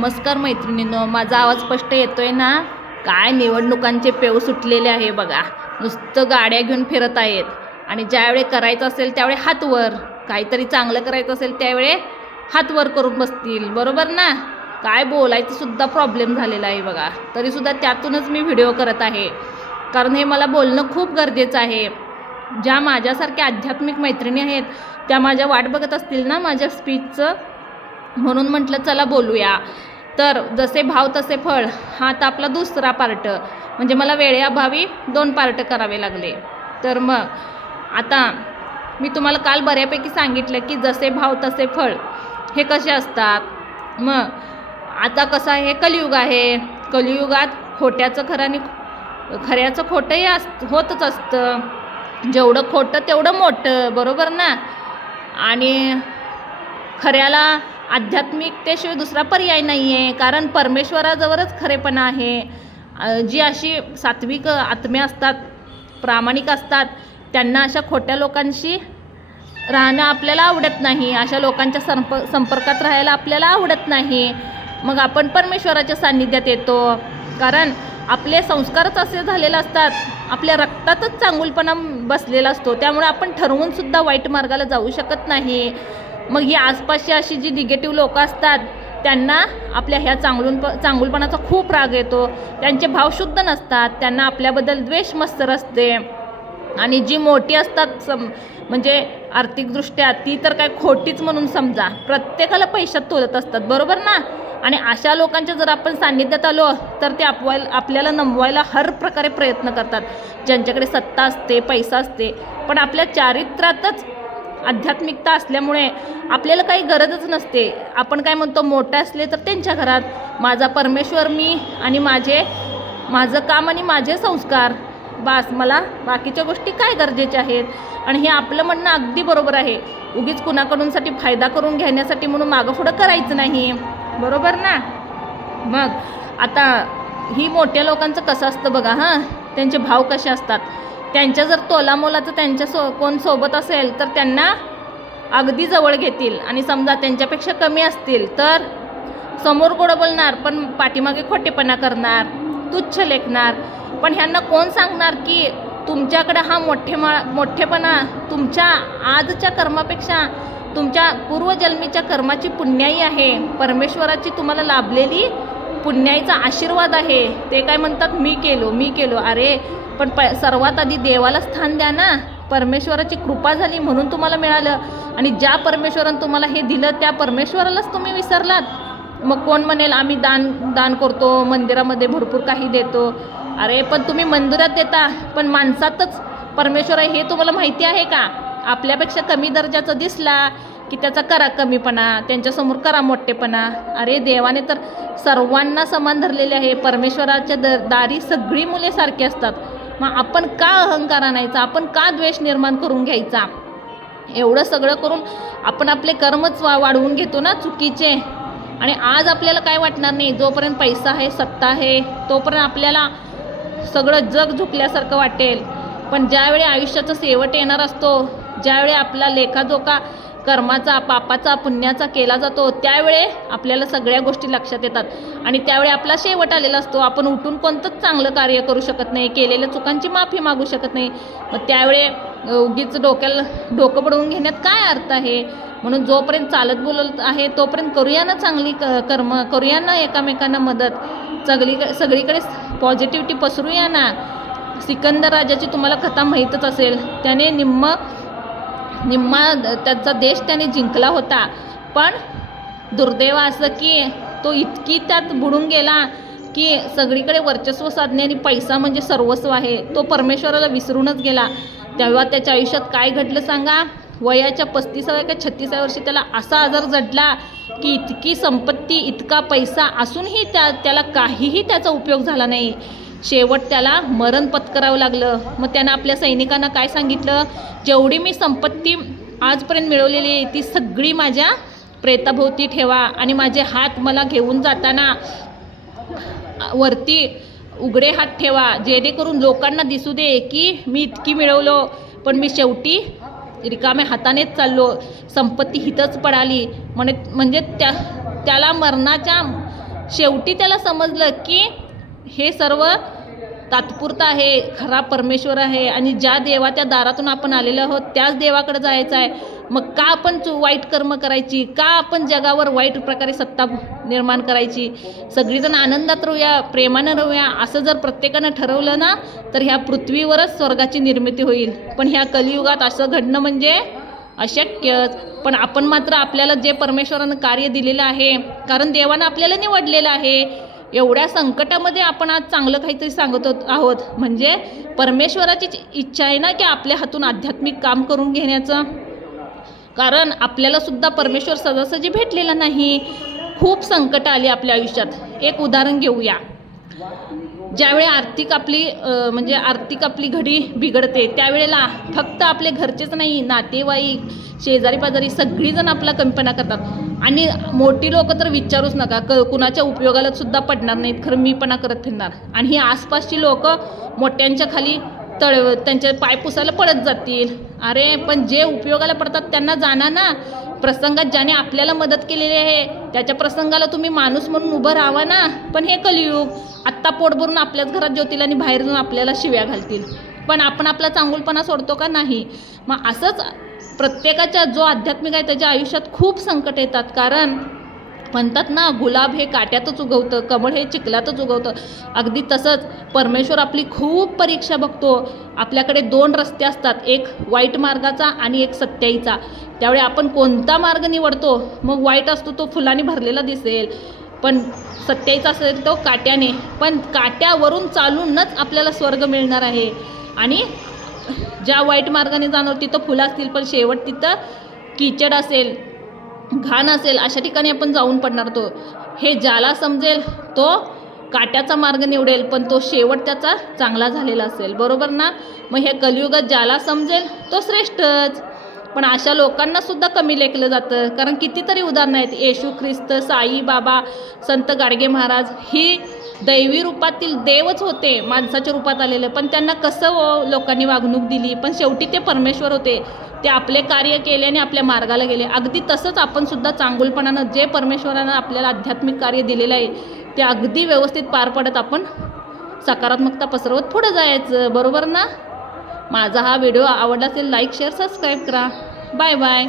नमस्कार मैत्रिणींनो माझा आवाज स्पष्ट येतोय ना? काय निवडणुकांचे पेव सुटलेले आहे बघा. नुसतं गाड्या घेऊन फिरत आहेत. आणि ज्यावेळी करायचं असेल त्यावेळी हातवर काहीतरी चांगलं करायचं असेल त्यावेळी हात वर करून बसतील. बरोबर ना? काय बोलायचं सुद्धा प्रॉब्लेम झालेला आहे बघा. तरीसुद्धा त्यातूनच मी व्हिडिओ करत आहे. कारण हे मला बोलणं खूप गरजेचं आहे. ज्या माझ्यासारख्या आध्यात्मिक मैत्रिणी आहेत त्या माझ्या वाट बघत असतील ना माझ्या स्पीचचं म्हणून म्हटलं चला बोलूया. तर जसे भाव तसे फळ हा आता आपला दुसरा पार्ट म्हणजे मला वेळेअभावी दोन पार्ट करावे लागले. तर मग आता मी तुम्हाला काल बऱ्यापैकी सांगितलं की जसे भाव तसे फळ हे कसे असतात? मग आता कसं आहे कलियुग आहे. कलियुगात खोट्याचं खरं आणि खऱ्याचं खोटंही अस होतच असतं. जेवढं खोटं तेवढं मोठं बरोबर ना? आणि खऱ्याला आध्यात्मिकतेशिवाय दुसरा पर्याय नाही आहे कारण परमेश्वराजवळच खरेपणा आहे. जी अशी सात्विक आत्मे असतात प्रामाणिक असतात त्यांना अशा खोट्या लोकांशी राहणं आपल्याला आवडत नाही. अशा लोकांच्या संप संपर्कात राहायला आपल्याला आवडत नाही. मग आपण परमेश्वराच्या सान्निध्यात येतो. कारण आपले संस्कारच असे झालेले असतात. आपल्या रक्तातच चांगुलपणा बसलेला असतो. त्यामुळे आपण ठरवून सुद्धा वाईट मार्गाला जाऊ शकत नाही. मग ही आसपासची अशी जी निगेटिव्ह लोक असतात त्यांना आपल्या ह्या चांगलून चांगुलपणाचा खूप राग येतो. त्यांचे भाव शुद्ध नसतात त्यांना आपल्याबद्दल द्वेष मत्सर असते आणि जी मोठी असतात सम म्हणजे आर्थिकदृष्ट्या ती तर काय खोटीच म्हणून समजा प्रत्येकाला पैशात तोलत असतात बरोबर ना? आणि अशा लोकांच्या जर आपण सान्निध्यात आलो तर ते आपवायला आपल्याला नमवायला हर प्रकारे प्रयत्न करतात. ज्यांच्याकडे सत्ता असते पैसा असते पण आपल्या चारित्र्यातच आध्यात्मिकता असल्यामुळे आपल्याला काही गरजच नसते. आपण काय म्हणतो मोठे असले तर त्यांच्या घरात. माझा परमेश्वर मी आणि माझे माझं काम आणि माझे संस्कार. बास मला बाकीच्या गोष्टी काय गरजेच्या आहेत? आणि हे आपलं म्हणणं अगदी बरोबर आहे. उगीच कुणाकडूनसाठी फायदा करून घेण्यासाठी म्हणून मागं पुढं करायचं नाही. बरोबर ना? मग आता ही मोठ्या लोकांचं कसं असतं बघा हां? त्यांचे भाव कसे असतात? त्यांच्या जर तोलामोलाचं त्यांच्या सो कोण सोबत असेल तर त्यांना अगदी जवळ घेतील. आणि समजा त्यांच्यापेक्षा कमी असतील तर समोर गोडं बोलणार पण पाठीमागे खोटेपणा करणार तुच्छ लेखणार. पण ह्यांना कोण सांगणार की तुमच्याकडे हा मोठे मोठेपणा तुमच्या आजच्या कर्मापेक्षा तुमच्या पूर्वजन्मीच्या कर्माची पुण्याई आहे परमेश्वराची तुम्हाला लाभलेली पुण्याईचा आशीर्वाद आहे. ते काय म्हणतात? मी केलो मी केलो. अरे पण प सर्वात आधी देवाला स्थान द्या ना. परमेश्वराची कृपा झाली म्हणून तुम्हाला मिळालं. आणि ज्या परमेश्वरानं तुम्हाला हे दिलं त्या परमेश्वरालाच तुम्ही विसरलात. मग कोण म्हणेल आम्ही दान दान करतो मंदिरामध्ये भरपूर काही देतो. अरे पण तुम्ही मंदिरात देता पण माणसातच. परमेश्वर आहे हे तुम्हाला माहिती आहे का? आपल्यापेक्षा कमी दर्जाचा दिसला की त्याचा करा कमीपणा त्यांच्यासमोर करा मोठेपणा. अरे देवाने तर सर्वांना समान धरलेले आहे. परमेश्वराच्या द दारी सगळी मुले सारखी असतात. मग आपण का अहंकार आणायचा? आपण का द्वेष निर्माण करून घ्यायचा? एवढं सगळं करून आपण आपले कर्मच वा वाढवून घेतो ना चुकीचे. आणि आज आपल्याला काय वाटणार नाही? जोपर्यंत पैसा आहे सत्ता आहे तोपर्यंत आपल्याला सगळं जग झुकल्यासारखं वाटेल. पण ज्यावेळी आयुष्याचा शेवट येणार असतो ज्यावेळी आपला लेखाजोखा कर्माचा पापाचा पुण्याचा केला जातो त्यावेळे आपल्याला सगळ्या गोष्टी लक्षात येतात. आणि त्यावेळी आपला शेवट आलेला असतो आपण उठून कोणतंच चांगलं कार्य करू शकत नाही केलेल्या चुकांची माफी मागू शकत नाही. मग त्यावेळे उगीच डोक्याला डोकं पडवून घेण्यात काय अर्थ आहे? म्हणून जोपर्यंत चालत बोलत आहे तोपर्यंत करूया ना चांगली क कर्म करूया ना एकामेकांना मदत? सगळी सगळीकडे पॉझिटिव्हिटी पसरूया ना? सिकंदर राजाची तुम्हाला कथा माहीतच असेल. त्याने निम्म निम्मा त्याचा देश त्याने जिंकला होता. पण दुर्दैव असं की तो इतकी त्यात बुडून गेला की सगळीकडे वर्चस्व साधणे आणि पैसा म्हणजे सर्वस्व आहे. तो परमेश्वराला विसरूनच गेला. तेव्हा त्याच्या आयुष्यात काय घडलं सांगा? वयाच्या पस्तीसाव्या का छत्तीसाव्या वर्षी त्याला असा आजार जडला की इतकी संपत्ती इतका पैसा असूनही त्या त्याला काहीही त्याचा उपयोग झाला नाही. शेवट त्याला मरण पत्करावं लागलं. मग त्यानं आपल्या सैनिकांना काय सांगितलं? जेवढी मी संपत्ती आजपर्यंत मिळवलेली आहे ती सगळी माझ्या प्रेताभोवती ठेवा आणि माझे हात मला घेऊन जाताना वरती उघडे हात ठेवा. जेणेकरून लोकांना दिसू दे की मी इतकी मिळवलो पण मी शेवटी रिकाम्या हातानेच चाललो. संपत्ती हितच पडाली. म्हणे म्हणजे त्या त्याला मरणाच्या शेवटी त्याला समजलं की हे सर्व तात्पुरतं आहे खरा परमेश्वर आहे आणि ज्या देवाच्या दारातून आपण आलेलो आहोत त्याच देवाकडे जायचं आहे. मग का आपण चु- वाईट कर्म करायची? का आपण जगावर वाईट प्रकारे सत्ता निर्माण करायची? सगळीजण आनंदात राहूया प्रेमानं राहूया असं जर प्रत्येकानं ठरवलं ना तर ह्या पृथ्वीवरच स्वर्गाची निर्मिती होईल. पण ह्या कलियुगात असं घडणं म्हणजे अशक्यच पण आपण मात्र आपल्याला जे परमेश्वरानं कार्य दिलेलं आहे कारण देवानं आपल्याला निवडलेलं आहे एवढ्या संकटामध्ये आपण आज चांगलं काहीतरी सांगत आहोत. म्हणजे परमेश्वराचीच इच्छा आहे ना की आपल्या हातून आध्यात्मिक काम करून घेण्याचं. कारण आपल्याला सुद्धा परमेश्वर सदासजी भेटलेला नाही. खूप संकट आली आपल्या आयुष्यात. एक उदाहरण घेऊया. ज्यावेळी आर्थिक आपली म्हणजे आर्थिक आपली घडी बिघडते त्यावेळेला फक्त आपले घरचेच नाही नातेवाईक शेजारी पाजारी सगळीजण आपला कमीपणा करतात. आणि मोठी लोक तर विचारूच नका क कुणाच्या उपयोगाला सुद्धा पडणार नाहीत खरं मीपणा करत फिरणार. आणि ही आसपासची लोक मोठ्यांच्या खाली तळ त्यांचे पाय पुसायला पडत जातील. अरे पण जे उपयोगाला पडतात त्यांना जाणार ना. प्रसंगात ज्याने आपल्याला मदत केलेली आहे त्याच्या प्रसंगाला तुम्ही माणूस म्हणून उभं राहावा ना. पण हे कलियुग आत्ता पोट भरून आपल्याच घरात जेवतील आणि बाहेर जाऊन आपल्याला शिव्या घालतील. पण आपण आपला चांगुलपणा सोडतो का नाही? मग असंच प्रत्येकाच्या जो आध्यात्मिक आहे त्याच्या आयुष्यात खूप संकट येतात. कारण म्हणतात ना गुलाब हे काट्यातच उगवतं कमळ हे चिखलातच उगवतं. अगदी तसंच परमेश्वर आपली खूप परीक्षा बघतो. आपल्याकडे दोन रस्ते असतात एक वाईट मार्गाचा आणि एक सत्याईचा. त्यावेळी आपण कोणता मार्ग निवडतो? मग वाईट असतो तो फुलाने भरलेला दिसेल. पण सत्याईचा असेल तो काट्याने. पण काट्यावरून चालूनच आपल्याला स्वर्ग मिळणार आहे. आणि ज्या वाईट मार्गाने जाणार तिथं फुलं असतील पण शेवट तिथं कीचड असेल. घाण असेल अशा ठिकाणी आपण जाऊन पडणार तो. हे ज्याला समजेल तो काट्याचा मार्ग निवडेल पण तो शेवट त्याचा चांगला झालेला असेल. बरोबर ना? मग हे कलियुगात ज्याला समजेल तो श्रेष्ठच. पण अशा लोकांना सुद्धा कमी लेखलं जातं. कारण कितीतरी उदाहरणं आहेत. येशू ख्रिस्त साई बाबा संत गाडगे महाराज ही दैवी रूपातील देवच होते माणसाच्या रूपात आलेले. पण त्यांना कसं लोकांनी वागणूक दिली? पण शेवटी ते परमेश्वर होते. ते आपले कार्य केले आणि आपल्या मार्गाला गेले. अगदी तसंच आपण सुद्धा चांगुलपणानं जे परमेश्वरानं आपल्याला आध्यात्मिक कार्य दिलेलं आहे ते अगदी व्यवस्थित पार पडत आपण सकारात्मकता पसरवत पुढं जायचं. बरोबर ना? माझा हा व्हिडिओ आवडला असेल लाईक शेअर सबस्क्राईब करा. Bye bye